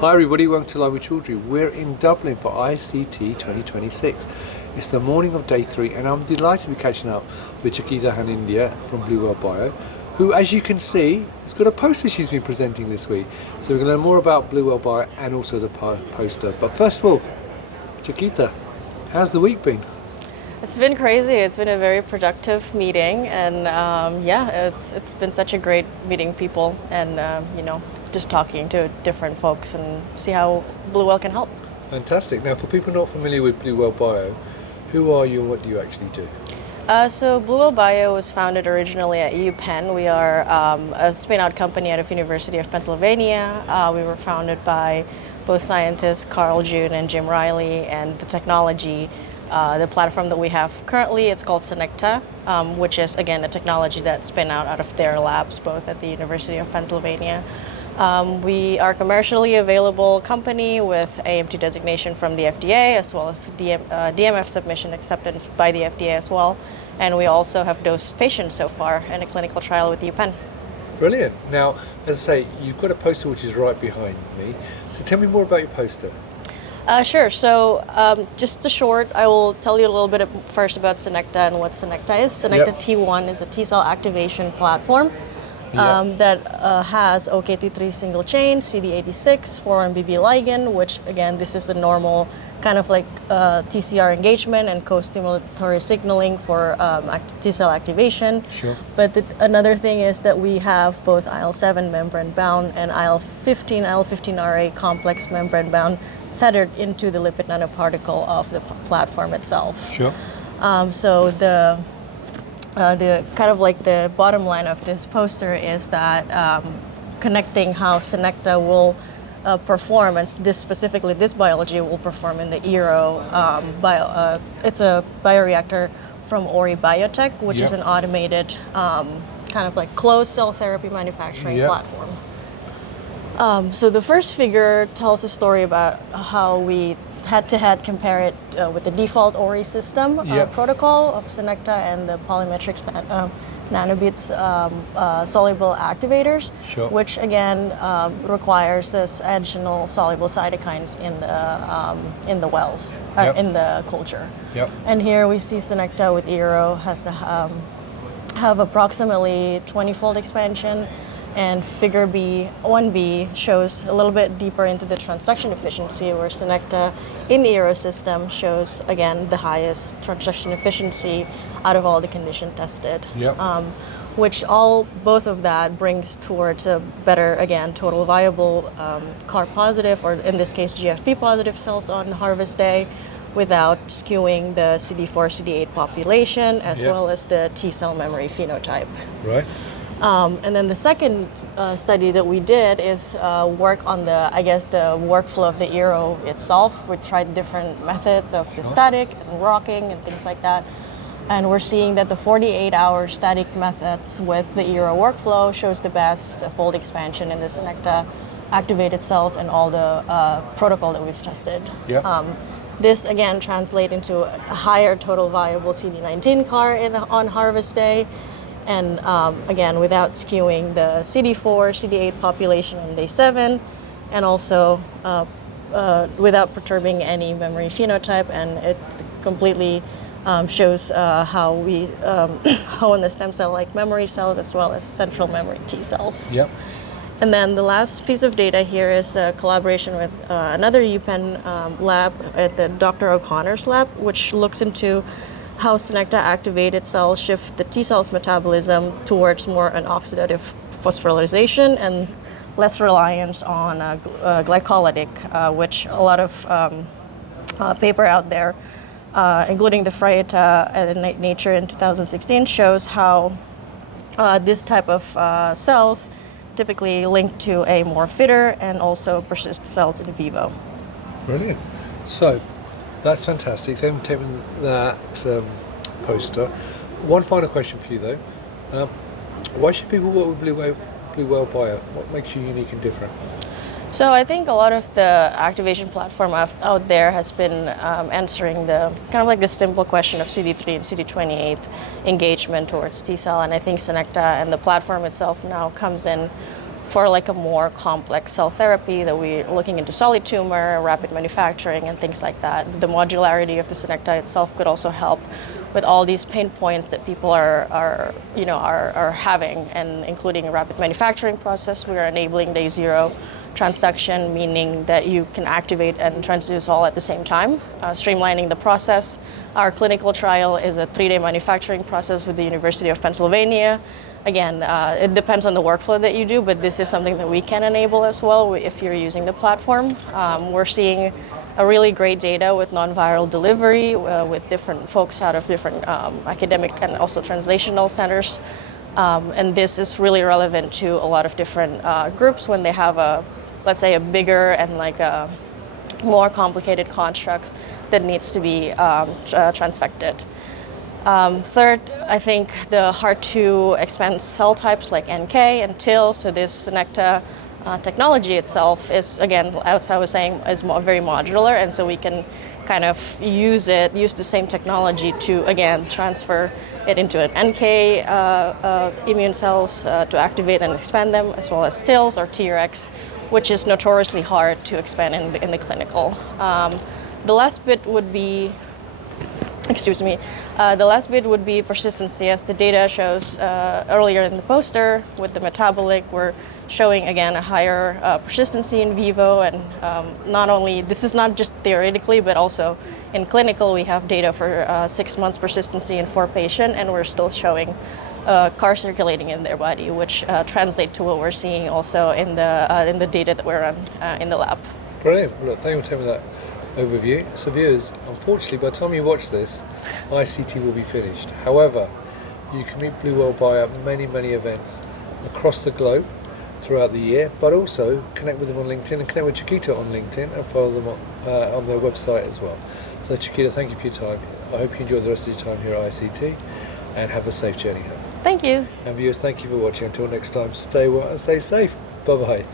Hi everybody, welcome to Live with Chaudhry. We're in Dublin for ICT 2026. It's the morning of day 3 and I'm delighted to be catching up with Chiquita Hanindya from BlueWhale Bio, who, as you can see, has got a poster she's been presenting this week. So we're going to learn more about BlueWhale Bio and also the poster. But first of all, Chiquita, how's the week been? It's been crazy. It's been a very productive meeting, and it's been such a great meeting people and just talking to different folks and see how BlueWhale can help. Fantastic. Now, for people not familiar with BlueWhale Bio, who are you and what do you actually do? So BlueWhale Bio was founded originally at UPenn. We are a spin-out company out of University of Pennsylvania. We were founded by both scientists Carl June and Jim Riley, and the technology. The platform that we have currently, it's called Synecta, which is, again, a technology that's spin out of their labs, both at the University of Pennsylvania. We are a commercially available company with AMT designation from the FDA, as well as DMF submission acceptance by the FDA as well. And we also have dosed patients so far in a clinical trial with UPenn. Brilliant. Now, as I say, you've got a poster which is right behind me. So tell me more about your poster. Sure. So just a short, I will tell you a little bit first about Synecta and what Synecta is. Synecta T1 is a T-cell activation platform that has OKT3 single chain, CD86, 4-1BB ligand, which again, this is the normal kind of like TCR engagement and co-stimulatory signaling for T-cell activation. Sure. But another thing is that we have both IL-7 membrane bound and IL-15, IL-15RA complex membrane bound tethered into the lipid nanoparticle of the platform itself. Sure. So the kind of like the bottom line of this poster is that connecting how Synecta will perform, and specifically this biology will perform in the ERO. It's a bioreactor from Ori Biotech, which is an automated kind of like closed cell therapy manufacturing platform. So the first figure tells a story about how we head-to-head compare it with the default Ori system protocol of Synecta and the Polymetrics nanobits soluble activators, which again requires this additional soluble cytokines in the wells, in the culture. And here we see Synecta with ERO has to have approximately 20-fold expansion. And figure 1B shows a little bit deeper into the transduction efficiency, where Synecta in the ERO system shows, again, the highest transduction efficiency out of all the conditions tested. Which both of that brings towards a better, again, total viable CAR positive, or in this case, GFP positive cells on harvest day, without skewing the CD4, CD8 population, as well as the T cell memory phenotype. Right. And then the second study that we did is work on the workflow of the ERO itself. We tried different methods of the static and rocking and things like that. And we're seeing that the 48-hour static methods with the ERO workflow shows the best fold expansion in the Synecta activated cells and all the protocol that we've tested. This again translates into a higher total viable CD19 CAR on harvest day. And again, without skewing the CD4, CD8 population on day 7, and also without perturbing any memory phenotype, and it completely shows how in the stem cell-like memory cells as well as central memory T cells. And then the last piece of data here is a collaboration with another UPenn lab at the Dr. O'Connor's lab, which looks into how Synecta activated cells shift the T cells metabolism towards more an oxidative phosphorylation and less reliance on glycolytic, which a lot of paper out there, including the Frietta in Nature in 2016, shows how this type of cells typically link to a more fitter and also persist cells in vivo. Brilliant. So, that's fantastic. Thank you for taking that poster. One final question for you, though. Why should people work with BlueWhale Bio? What makes you unique and different? So I think a lot of the activation platform out there has been answering the kind of like the simple question of CD3 and CD28 engagement towards T cell, and I think Synecta and the platform itself now comes in for like a more complex cell therapy that we're looking into solid tumor, rapid manufacturing, and things like that. The modularity of the Synecta itself could also help with all these pain points that people are having, and including a rapid manufacturing process. We are enabling day zero transduction, meaning that you can activate and transduce all at the same time, streamlining the process. Our clinical trial is a 3-day manufacturing process with the University of Pennsylvania. Again, it depends on the workflow that you do, but this is something that we can enable as well if you're using the platform. We're seeing a really great data with non-viral delivery with different folks out of different academic and also translational centers. And this is really relevant to a lot of different groups when they have let's say a bigger and like a more complicated constructs that needs to be transfected. Third, I think the hard to expand cell types like NK and TIL, so this Synecta technology itself is, again, as I was saying, is very modular, and so we can kind of use the same technology to, again, transfer it into an NK immune cells to activate and expand them, as well as TILs or Tregs, which is notoriously hard to expand in the clinical. The last bit would be, the last bit would be persistency. As the data shows earlier in the poster with the metabolic, we're showing again a higher persistency in vivo, and not only, this is not just theoretically, but also in clinical, we have data for 6 months persistency in 4 patients, and we're still showing CAR circulating in their body, which translate to what we're seeing also in the data that we're on in the lab. Brilliant. Look, thank you for telling me that overview. So viewers, unfortunately, by the time you watch this, ICT will be finished. However, you can meet BlueWhale Bio at many events across the globe throughout the year, but also connect with them on LinkedIn and connect with Chiquita on LinkedIn and follow them on their website as well. So Chiquita, thank you for your time. I hope you enjoy the rest of your time here at ICT and have a safe journey home. Thank you. And viewers, thank you for watching. Until next time, stay well and stay safe. Bye-bye.